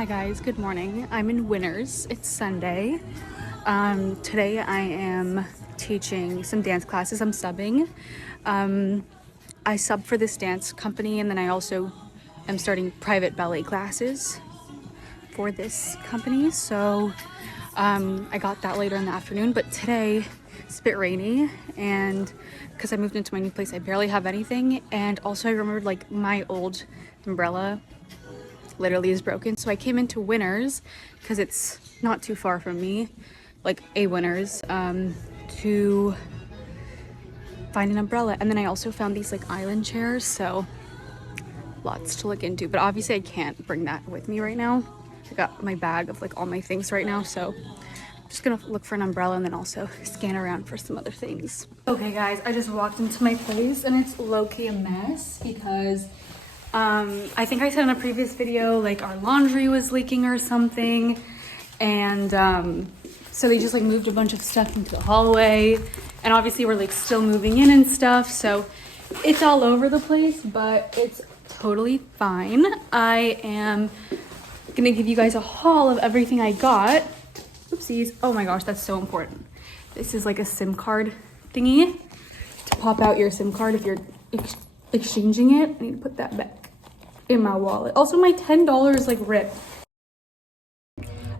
Hi guys, good morning. I'm in Winners. It's Sunday. Today I am teaching some dance classes. I'm subbing. I sub for this dance company, and then I also am starting private ballet classes for this company. So I got that later in the afternoon, but today it's a bit rainy, and because I moved into my new place, I barely have anything. And also I remembered like my old umbrella literally is broken, so I came into Winners because it's not too far from me, like a Winners, to find an umbrella. And then I also found these like island chairs, so lots to look into, but obviously I can't bring that with me right now. I got my bag of like all my things right now, so I'm just gonna look for an umbrella and then also scan around for some other things. Okay guys, I just walked into my place and it's low-key a mess because I think I said in a previous video like our laundry was leaking or something, and so they just like moved a bunch of stuff into the hallway, and obviously we're like still moving in and stuff, so it's all over the place, but it's totally fine. I am gonna give you guys a haul of everything I got. Oopsies. Oh my gosh, that's so important. This is like a SIM card thingy to pop out your SIM card if you're exchanging it. I need to put that back in my wallet. Also, my $10 like ripped.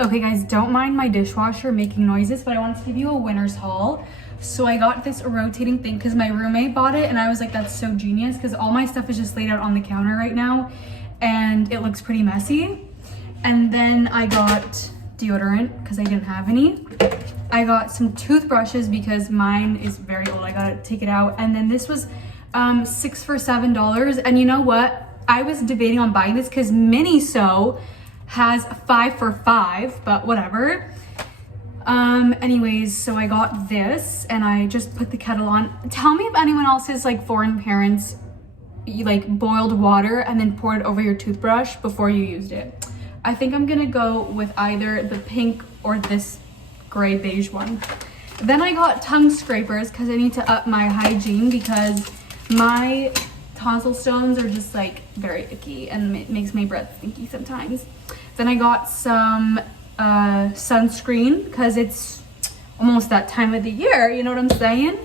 Okay guys, don't mind my dishwasher making noises, but I wanted to give you a Winners haul. So I got this rotating thing because my roommate bought it, and I was like, that's so genius, because all my stuff is just laid out on the counter right now and it looks pretty messy. And then I got deodorant because I didn't have any. I got some toothbrushes because mine is very old. I gotta take it out. And then this was 6 for $7. And you know what? I was debating on buying this because Miniso has 5 for $5, but whatever. Anyways, so I got this and I just put the kettle on. Tell me if anyone else's like foreign parents like boiled water and then poured it over your toothbrush before you used it. I think I'm gonna go with either the pink or this gray beige one. Then I got tongue scrapers because I need to up my hygiene because my tonsil stones are just like very icky and it makes my breath stinky sometimes. Then I got some sunscreen because it's almost that time of the year, you know what I'm saying?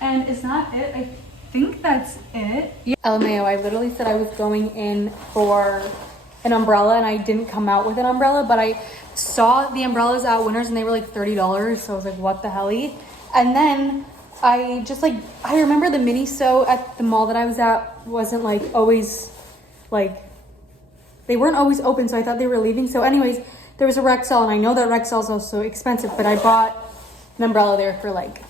And is that it? I think that's it. Yeah. LMAO, I literally said I was going in for an umbrella and I didn't come out with an umbrella, but I saw the umbrellas at Winners and they were like $30, so I was like, what the helly? And then I just like, I remember the Miniso at the mall that I was at wasn't like always like, they weren't always open, so I thought they were leaving. So anyways, there was a Rexall, and I know that Rexall is also expensive, but I bought an umbrella there for like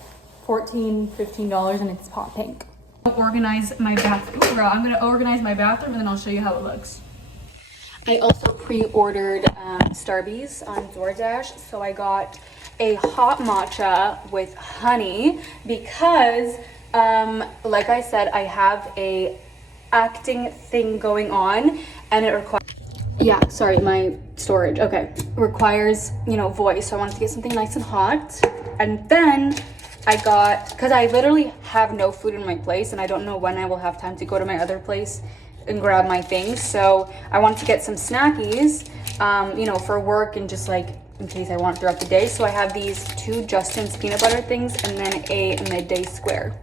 $14-15 and it's hot pink. I'll organize my bathroom. Ooh, girl, I'm gonna organize my bathroom and then I'll show you how it looks. I also pre-ordered Starbies on DoorDash, so I got a hot matcha with honey because like I said, I have a acting thing going on and it requires, yeah, sorry, my storage, okay, requires, you know, voice, so I wanted to get something nice and hot. And then I got, because I literally have no food in my place and I don't know when I will have time to go to my other place and grab my things, so I wanted to get some snackies, you know, for work and just like in case I want throughout the day. So I have these 2 Justin's peanut butter things and then a midday square.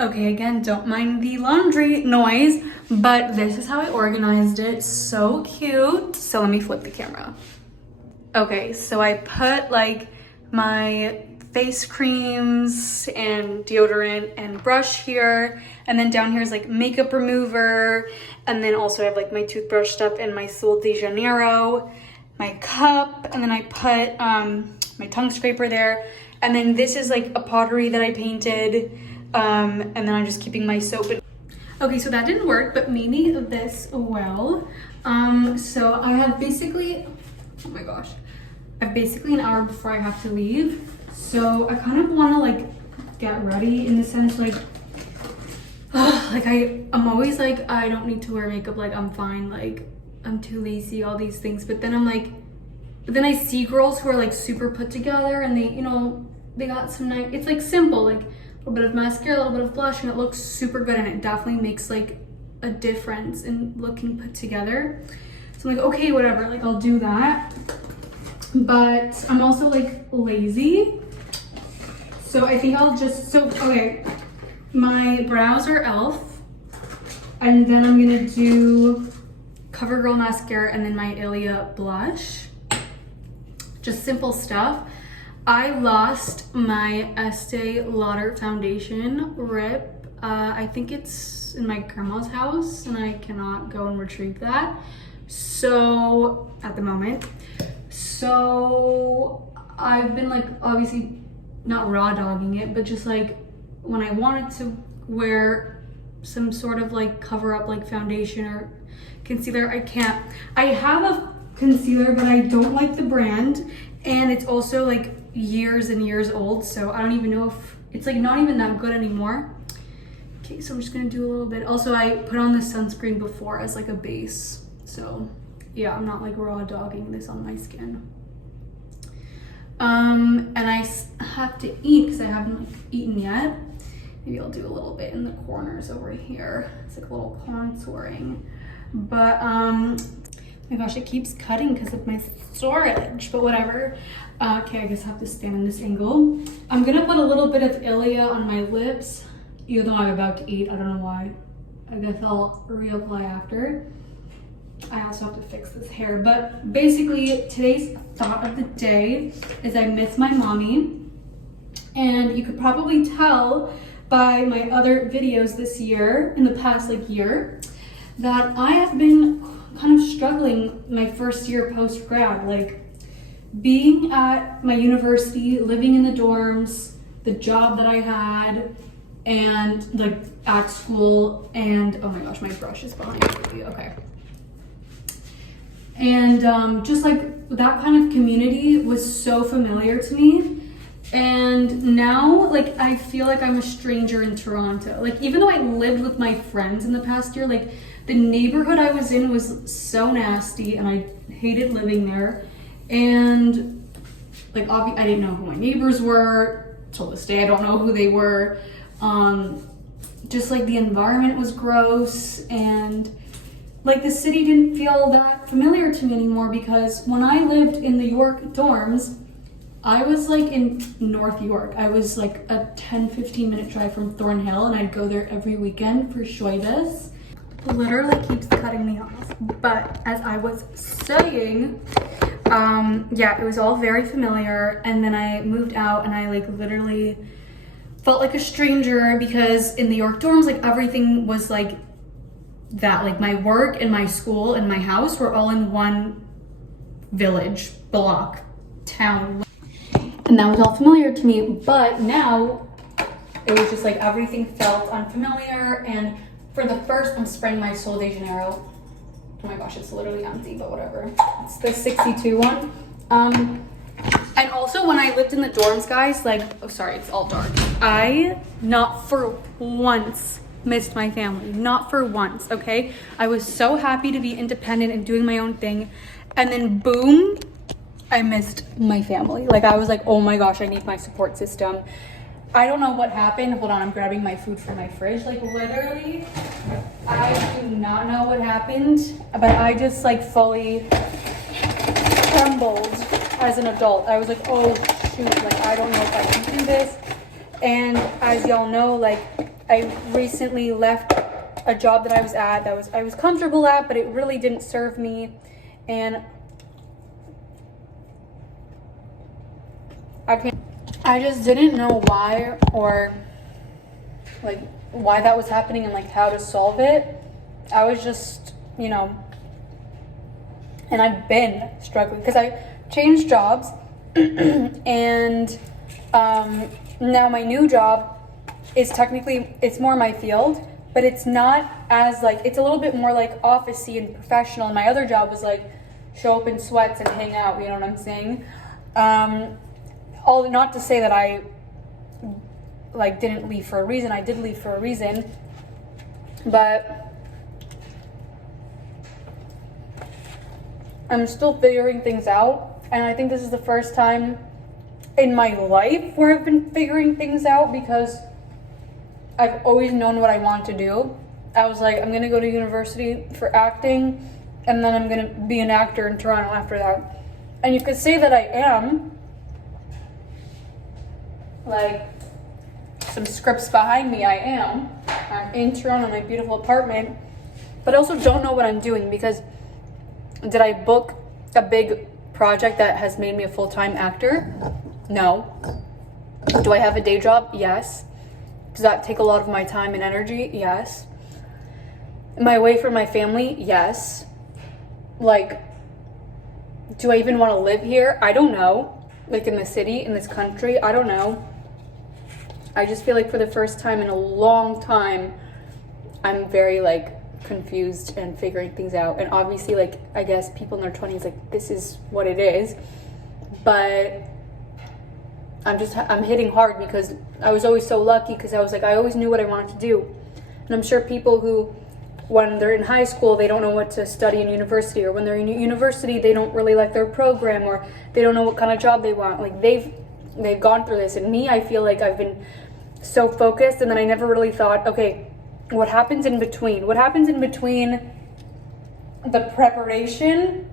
Okay, again, don't mind the laundry noise, but this is how I organized it. So cute. So let me flip the camera. Okay, so I put like my face creams and deodorant and brush here, and then down here is like makeup remover, and then also I have like my toothbrush stuff and my Sol de Janeiro, my cup, and then I put my tongue scraper there, and then this is like a pottery that I painted, and then I'm just keeping my soap. Okay, so that didn't work, but maybe this will. So I have basically, oh my gosh, I have basically an hour before I have to leave. So I kind of want to like get ready in the sense like, like I'm always like, I don't need to wear makeup, like I'm fine, like I'm too lazy, all these things. But then I'm like, but then I see girls who are like super put together and they, you know, they got some nice, it's like simple, like a little bit of mascara, a little bit of blush, and it looks super good, and it definitely makes like a difference in looking put together. So I'm like, okay, whatever, like I'll do that. But I'm also like lazy. So I think I'll just, okay, my brows are e.l.f. And then I'm gonna do CoverGirl mascara and then my Ilia blush. Just simple stuff. I lost my Estee Lauder foundation, RIP. I think it's in my grandma's house and I cannot go and retrieve that. So, at the moment. So, I've been like, obviously not raw dogging it, but just like when I wanted to wear some sort of like cover up like foundation or concealer, I can't. I have a concealer, but I don't like the brand. And it's also like years and years old, so I don't even know if it's like not even that good anymore. Okay, so I'm just gonna do a little bit. Also, I put on the sunscreen before as like a base, so yeah, I'm not like raw dogging this on my skin. And I have to eat because I haven't like eaten yet. Maybe I'll do a little bit in the corners over here. It's like a little contouring, but my gosh, it keeps cutting because of my storage, but whatever. Okay, I guess I have to stand in this angle. I'm gonna put a little bit of Ilia on my lips, even though I'm about to eat. I don't know why. I guess I'll reapply after. I also have to fix this hair, but basically today's thought of the day is I miss my mommy. And you could probably tell by my other videos this year, in the past like year, that I have been kind of struggling my first year post-grad, like being at my university, living in the dorms, the job that I had, and like at school, and oh my gosh, my brush is behind me. Okay. And just like that kind of community was so familiar to me. And now, like, I feel like I'm a stranger in Toronto. Like, even though I lived with my friends in the past year, like, the neighborhood I was in was so nasty and I hated living there. And, like, I didn't know who my neighbors were. Till this day, I don't know who they were. Just, like, the environment was gross and, like, the city didn't feel that familiar to me anymore because when I lived in the York dorms, I was like in North York. I was like a 10-15 minute drive from Thornhill and I'd go there every weekend for Schwebes. Literally keeps cutting me off. But as I was saying, yeah, it was all very familiar. And then I moved out and I like literally felt like a stranger because in the York dorms, like everything was like that. Like my work and my school and my house were all in one village, block, town. And that was all familiar to me, but now it was just like everything felt unfamiliar. And for the first, I'm spraying my Sol de Janeiro. Oh my gosh, it's literally empty, but whatever. It's the 62 one. And also when I lived in the dorms, guys, like, oh sorry, it's all dark. I, not for once, missed my family. Not for once, okay? I was so happy to be independent and doing my own thing. And then boom, I missed my family. Like I was like, oh my gosh, I need my support system. I don't know what happened. Hold on, I'm grabbing my food from my fridge. Like literally, I do not know what happened, but I just like fully trembled as an adult. I was like, oh shoot, like I don't know if I can do this. And as y'all know, like I recently left a job that I was at that I was comfortable at, but it really didn't serve me. And I just didn't know why or like why that was happening and like how to solve it. I was just, you know, and I've been struggling because I changed jobs and now my new job is technically, it's more my field, but it's not as like, it's a little bit more like office-y and professional. And my other job was like show up in sweats and hang out, you know what I'm saying? All not to say that I like didn't leave for a reason. I did leave for a reason, but I'm still figuring things out. And I think this is the first time in my life where I've been figuring things out because I've always known what I want to do. I was like, I'm gonna go to university for acting and then I'm gonna be an actor in Toronto after that. And you could say that I am. Like, some scripts behind me, I am. I'm in Toronto, my beautiful apartment. But I also don't know what I'm doing, because did I book a big project that has made me a full-time actor? No. Do I have a day job? Yes. Does that take a lot of my time and energy? Yes. Am I away from my family? Yes. Like, do I even want to live here? I don't know. Like, in the city, in this country, I don't know. I just feel like for the first time in a long time, I'm very, like, confused and figuring things out. And obviously, like, I guess people in their 20s, like, this is what it is. But I'm hitting hard, because I was always so lucky, because I was like, I always knew what I wanted to do. And I'm sure people who, when they're in high school, they don't know what to study in university, or when they're in university, they don't really like their program, or they don't know what kind of job they want. Like, they've gone through this. And me, I feel like I've been so focused, and then I never really thought, okay, what happens in between? What happens in between the preparation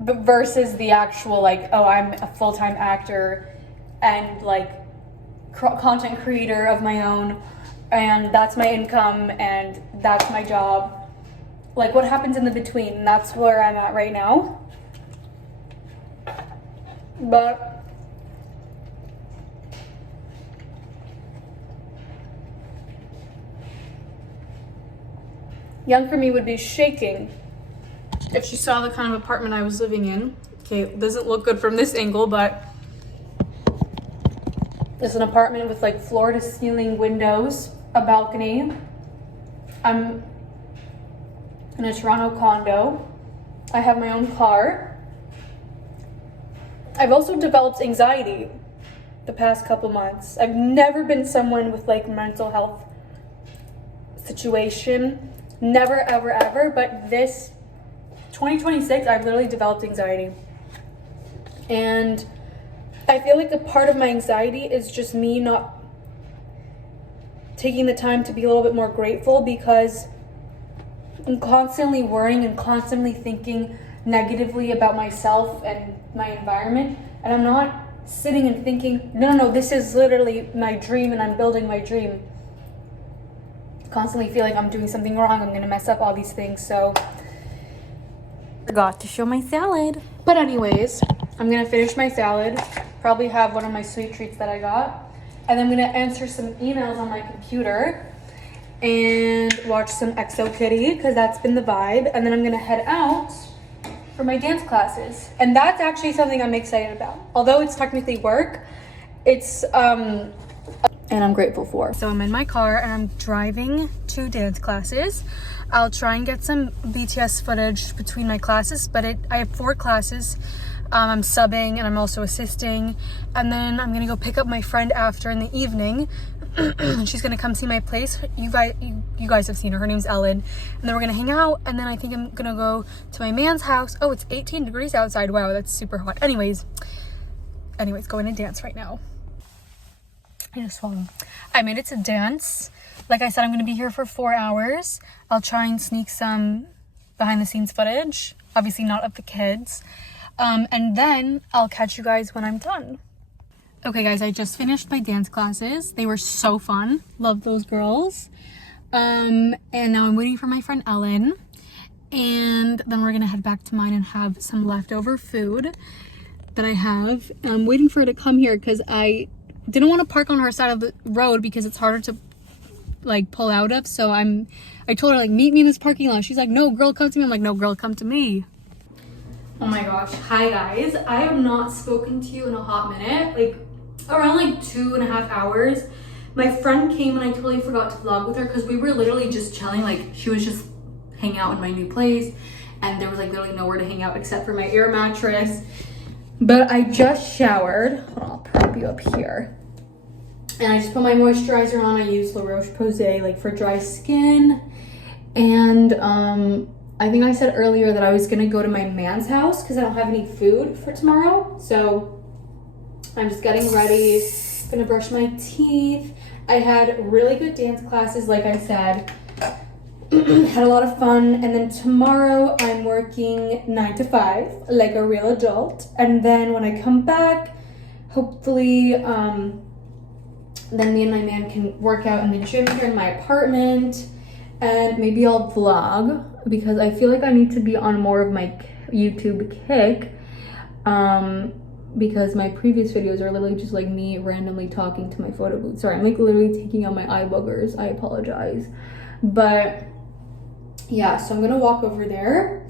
versus the actual, like, oh, I'm a full-time actor and, like, content creator of my own, and that's my income, and that's my job. Like, what happens in the between? That's where I'm at right now. But young for me would be shaking if she saw the kind of apartment I was living in. Okay, it doesn't look good from this angle, but it's an apartment with, like, floor to ceiling windows, a balcony. I'm in a Toronto condo. I have my own car. I've also developed anxiety the past couple months. I've never been someone with, like, mental health situation. Never, ever, ever. But this 2026, I've literally developed anxiety. And I feel like a part of my anxiety is just me not taking the time to be a little bit more grateful, because I'm constantly worrying and constantly thinking negatively about myself and my environment. And I'm not sitting and thinking, no, this is literally my dream and I'm building my dream. Constantly feel like I'm doing something wrong, I'm gonna mess up all these things. So forgot to show my salad. But anyways, I'm gonna finish my salad, probably have one of my sweet treats that I got, and then I'm gonna answer some emails on my computer and watch some Exo Kitty, because that's been the vibe. And then I'm gonna head out for my dance classes, and that's actually something I'm excited about. Although it's technically work, it's and I'm grateful for. So I'm in my car and I'm driving to dance classes. I'll try and get some BTS footage between my classes, but I have 4 classes. I'm subbing and I'm also assisting, and then I'm gonna go pick up my friend after in the evening. She's gonna come see my place. You guys have seen her. Her name's Ellen. And then we're gonna hang out, and then I think I'm gonna go to my man's house. Oh, it's 18 degrees outside. Wow, that's super hot. Anyways, going to dance right now. I just swallowed. I made it to dance. Like I said, I'm gonna be here for 4 hours. I'll try and sneak some behind the scenes footage. Obviously not of the kids. And then I'll catch you guys when I'm done. Okay guys, I just finished my dance classes. They were so fun. Love those girls. And now I'm waiting for my friend Ellen. And then we're gonna head back to mine and have some leftover food that I have. And I'm waiting for her to come here, because I didn't want to park on her side of the road because it's harder to, like, pull out of. So I told her, like, meet me in this parking lot. She's like, no, girl, come to me. I'm like, no, girl, come to me. Oh my gosh. Hi guys. I have not spoken to you in a hot minute. Like, around like 2.5 hours. My friend came and I totally forgot to vlog with her, because we were literally just chilling. Like, she was just hanging out in my new place, and there was, like, literally nowhere to hang out except for my air mattress. But I just showered. Hold on, I'll prop you up here. And I just put my moisturizer on. I use La Roche-Posay, like, for dry skin. And I think I said earlier that I was gonna go to my man's house because I don't have any food for tomorrow. So I'm just getting ready, gonna brush my teeth. I had really good dance classes, like I said. Had a lot of fun, and then tomorrow I'm working 9 to 5 like a real adult, and then when I come back, hopefully then me and my man can work out in the gym here in my apartment, and maybe I'll vlog because I feel like I need to be on more of my YouTube kick, because my previous videos are literally just like me randomly talking to my photo booth. Sorry, I'm like literally taking out my eye boogers. I apologize. But yeah, so I'm gonna walk over there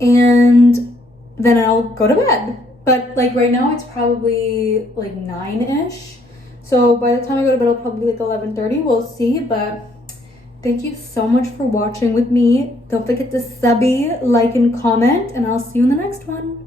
and then I'll go to bed. But like right now it's probably like 9-ish. So by the time I go to bed, it'll probably be like 11:30. We'll see. But thank you so much for watching with me. Don't forget to subby, like, and comment, and I'll see you in the next one.